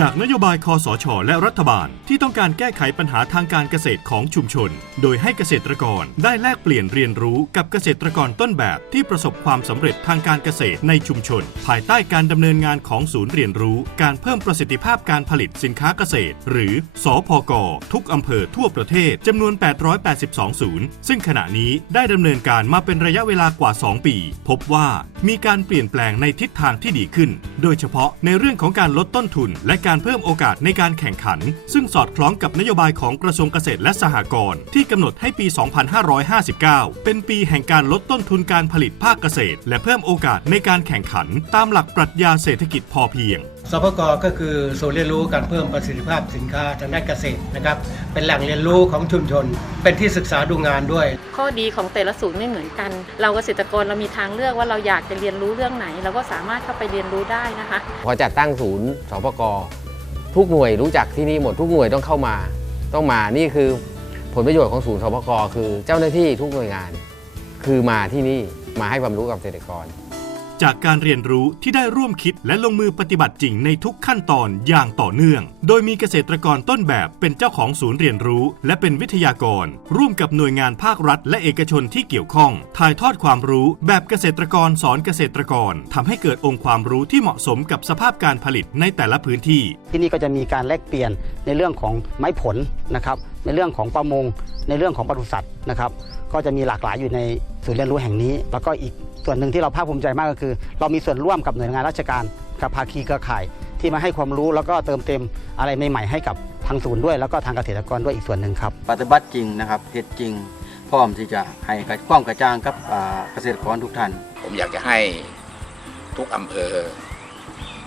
จากนโยบายคอสช และรัฐบาลที่ต้องการแก้ไขปัญหาทางการเกษตรของชุมชน โดยให้เกษตรกรได้แลกเปลี่ยนเรียนรู้กับเกษตรกรต้นแบบที่ประสบความสำเร็จทางการเกษตรในชุมชน ภายใต้การดำเนินงานของศูนย์เรียนรู้ การเพิ่มประสิทธิภาพการผลิตสินค้าเกษตร หรือสอพกทุกอำเภอทั่วประเทศจำนวน 882 ศูนย์ซึ่งขณะนี้ได้ดำเนินการมาเป็นระยะเวลากว่า 2 ปี พบว่า มีการเปลี่ยนแปลงในทิศทางที่ดีขึ้น โดยเฉพาะในเรื่องของการลดต้นทุน และการเพิ่มโอกาสในการแข่งขัน ซึ่งสอดคล้องกับนโยบายของกระทรวงเกษตรและสหกรณ์ที่กำหนดให้ปี 2559 เป็นปีแห่งการลดต้นทุนการผลิตภาคเกษตร และเพิ่มโอกาสในการแข่งขัน ตามหลักปรัชญาเศรษฐกิจพอเพียง สพกก็คือศูนย์เรียนรู้การเพิ่มประสิทธิภาพสินค้าทางด้านเกษตรนะครับ เป็นแหล่งเรียนรู้ของชุมชน เป็นที่ศึกษาดูงานด้วย ข้อดีของแต่ละศูนย์ไม่เหมือนกัน เราเกษตรกรเรามีทางเลือกว่าเราอยากจะเรียนรู้เรื่องไหน เราก็สามารถเข้าไปเรียนรู้ได้นะคะพอจัดตั้งศูนย์สปกทุกหน่วยรู้จักที่นี่หมดทุกหน่วยต้องเข้ามา ต้องมานี่คือผลประโยชน์ของศูนย์สปกคือเจ้าหน้าที่ทุกหน่วยงาน คือมาที่นี่มาให้ความรู้กับเกษตรกร จากการเรียนรู้ที่ได้ร่วมคิดและลงมือปฏิบัติจริงในทุกขั้นตอนอย่างต่อเนื่อง โดยมีเกษตรกรต้นแบบเป็นเจ้าของศูนย์เรียนรู้ และเป็นวิทยากร ร่วมกับหน่วยงานภาครัฐ และเอกชนที่เกี่ยวข้อง ถ่ายทอดความรู้แบบเกษตรกรสอนเกษตรกรทำให้เกิดองค์ความรู้ที่เหมาะสมกับสภาพการผลิตในแต่ละพื้นที่ ที่นี่ก็จะมีการแลกเปลี่ยนในเรื่องของไม้ผลนะครับ ในเรื่องของประมง ในเรื่องของปศุสัตว์นะครับ ก็จะมีหลากหลายอยู่ในศูนย์เรียนรู้แห่งนี้ แล้วก็อีก ส่วนหนึ่งที่เราภาคภูมิใจมากก็คือ เรามีส่วนร่วมกับหน่วยงานราชการกับภาคีเครือข่าย ที่มาให้ความรู้แล้วก็เติมเต็มอะไรใหม่ๆให้กับทางศูนย์ด้วยแล้วก็ทางเกษตรกรด้วยอีกส่วนหนึ่งครับปฏิบัติจริงนะครับเหตุจริง พร้อมที่จะให้ความกระจ่างกับอ่าเกษตรกรทุกท่าน ผมอยากจะให้ทุกอำเภอ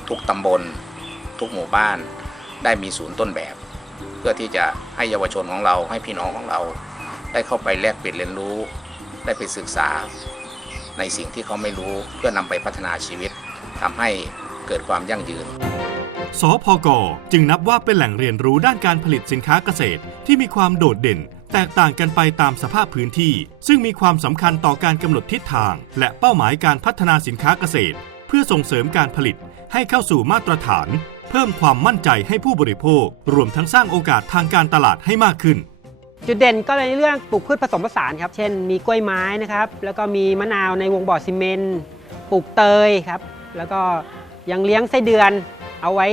ทุกตำบล ทุกหมู่บ้าน ได้มีศูนย์ต้นแบบ เพื่อที่จะให้เยาวชนของเราให้พี่น้องของเรา ได้เข้าไปแลกเปลี่ยนเรียนรู้ ได้ไปศึกษา ในสิ่งที่เขาไม่รู้เพื่อนำไปพัฒนาชีวิตทำให้เกิดความยั่งยืน สพก จึงนับว่าเป็นแหล่งเรียนรู้ด้านการผลิตสินค้าเกษตรที่มีความโดดเด่น แตกต่างกันไปตามสภาพพื้นที่ ซึ่งมีความสำคัญต่อการกำหนดทิศทาง และเป้าหมายการพัฒนาสินค้าเกษตร เพื่อส่งเสริมการผลิตให้เข้าสู่มาตรฐาน เพิ่มความมั่นใจให้ผู้บริโภค รวมทั้งสร้างโอกาสทางการตลาดให้มากขึ้น จุดเด่นก็ในเรื่องปลูกพืชผสมผสานครับ เช่น มีกล้วยไม้นะครับ แล้วก็มีมะนาวในวงบ่อซีเมนต์ปลูกเตยครับ แล้วก็ยังเลี้ยงไส้เดือน เอาไว้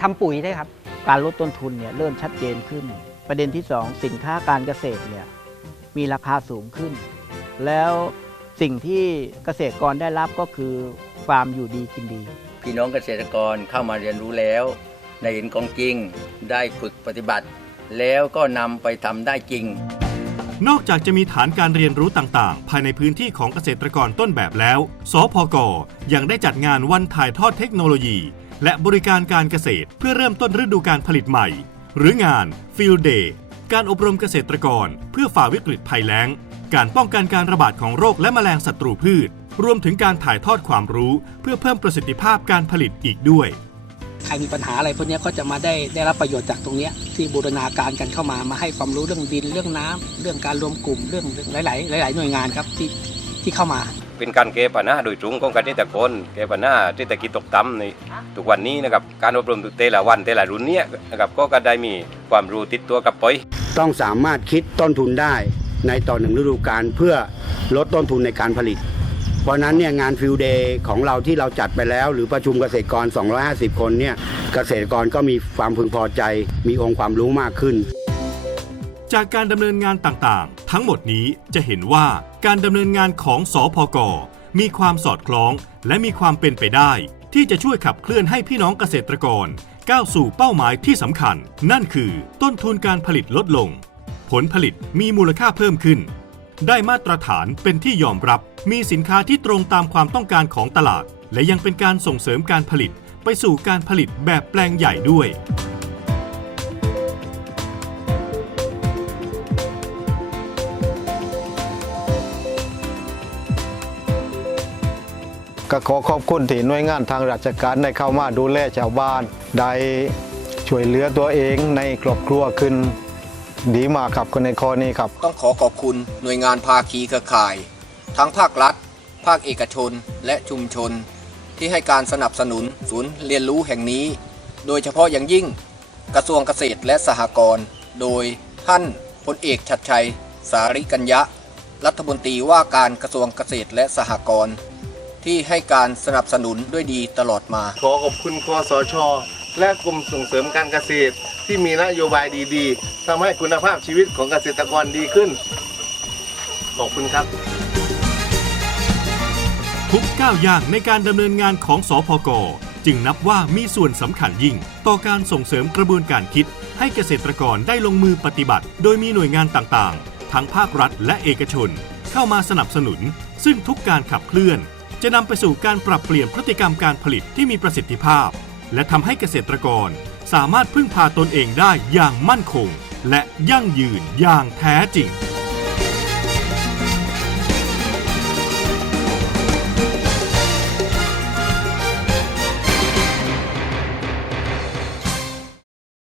ทำปุ๋ยได้วยครับ การลดต้นทุนเนี่ยเริ่มชัดเจนขึ้น ประเด็นที่ 2 สินค้าการเกษตรเนี่ยมีราคาสูงขึ้น แล้วสิ่งที่เกษตรกรได้รับก็คือความอยู่ดีกินดี พี่น้องเกษตรกรเข้ามาเรียนรู้แล้วได้เห็นของจริงได้ฝึกปฏิบัติ แล้วก็นำไปทำได้จริง นอกจากจะมีฐานการเรียนรู้ต่างๆ ภายในพื้นที่ของเกษตรกรต้นแบบแล้ว สพกยังได้จัดงานวันถ่ายทอดเทคโนโลยี และบริการการเกษตรเพื่อเริ่มต้นฤดูการผลิตใหม่ หรืองาน Field Day การอบรมเกษตรกรเพื่อฝ่าวิกฤตภัยแล้ง การป้องกันการระบาดของโรคและแมลงศัตรูพืช รวมถึงการถ่ายทอดความรู้ เพื่อเพิ่มประสิทธิภาพการผลิตอีกด้วย ใครมีปัญหาอะไรพวกนี้ก็จะมาได้ได้รับประโยชน์จากตรงนี้ที่บูรณาการกันเข้ามามาให้ความรู้เรื่องดินเรื่องน้ำเรื่องการรวมกลุ่มเรื่องหลาย ๆ หลาย ๆ หน่วยงานครับที่ที่เข้ามา เป็นการแก้ปัญหาโดยตรงของเกษตรกรแก้ปัญหาเศรษฐกิจตกต่ำในทุกวันนี้นะครับการอบรมแต่ละวันแต่ละรุ่นเนี้ยนะครับก็ก็ได้มีความรู้ติดตัวกับไปต้องสามารถคิดต้นทุนได้ในต่อหนึ่งฤดูกาลเพื่อลดต้นทุนในการผลิต เพราะนั้นเนี่ยงานฟิลเดย์ของเราที่เราจัดไปแล้ว หรือประชุมเกษตรกร 250 คนเนี่ยเกษตรกรก็มีความพึงพอใจ มีองค์ความรู้มากขึ้น จากการดำเนินงานต่างๆ ทั้งหมดนี้จะเห็นว่าการดำเนินงานของสอพกมีความสอดคล้อง และมีความเป็นไปได้ ที่จะช่วยขับเคลื่อนให้พี่น้องเกษตรกร ก้าวสู่เป้าหมายที่สำคัญ นั่นคือต้นทุนการผลิตลดลง ผลผลิตมีมูลค่าเพิ่มขึ้น ได้มาตรฐานเป็นที่ยอมรับ มีสินค้าที่ตรงตามความต้องการของตลาด และยังเป็นการส่งเสริมการผลิต ไปสู่การผลิตแบบแปลงใหญ่ด้วยก็ขอขอบคุณที่หน่วยงานทางราชการได้เข้ามาดูแลชาวบ้าน ได้ช่วยเหลือตัวเองในครอบครัวขึ้น ดีมากครับคนในข้อนี้ครับ ต้องขอขอบคุณหน่วยงานภาคีเครือข่าย ทั้งภาครัฐ ภาคเอกชน และชุมชน ที่ให้การสนับสนุนศูนย์เรียนรู้แห่งนี้ โดยเฉพาะอย่างยิ่งกระทรวงเกษตรและสหกรณ์ โดยท่านพลเอกชัดชัย สาริกัญญะ รัฐมนตรีว่าการกระทรวงเกษตรและสหกรณ์ ที่ให้การสนับสนุนด้วยดีตลอดมา ขอขอบคุณคอสช และกรมส่งเสริมการเกษตร ที่มีนโยบายดีๆทำให้คุณภาพชีวิตของเกษตรกรดีขึ้น ขอบคุณครับ ทุกก้าวย่างในการดำเนินงานของสพกจึงนับว่ามีส่วนสำคัญยิ่ง ต่อการส่งเสริมกระบวนการคิด ให้เกษตรกรได้ลงมือปฏิบัติ โดยมีหน่วยงานต่างๆ ทั้งภาครัฐและเอกชน เข้ามาสนับสนุน ซึ่งทุกการขับเคลื่อน จะนำไปสู่การปรับเปลี่ยนพฤติกรรมการผลิตที่มีประสิทธิภาพ และทำให้เกษตรกร สามารถพึ่งพาตนเองได้อย่างมั่นคง และยั่งยืนอย่างแท้จริง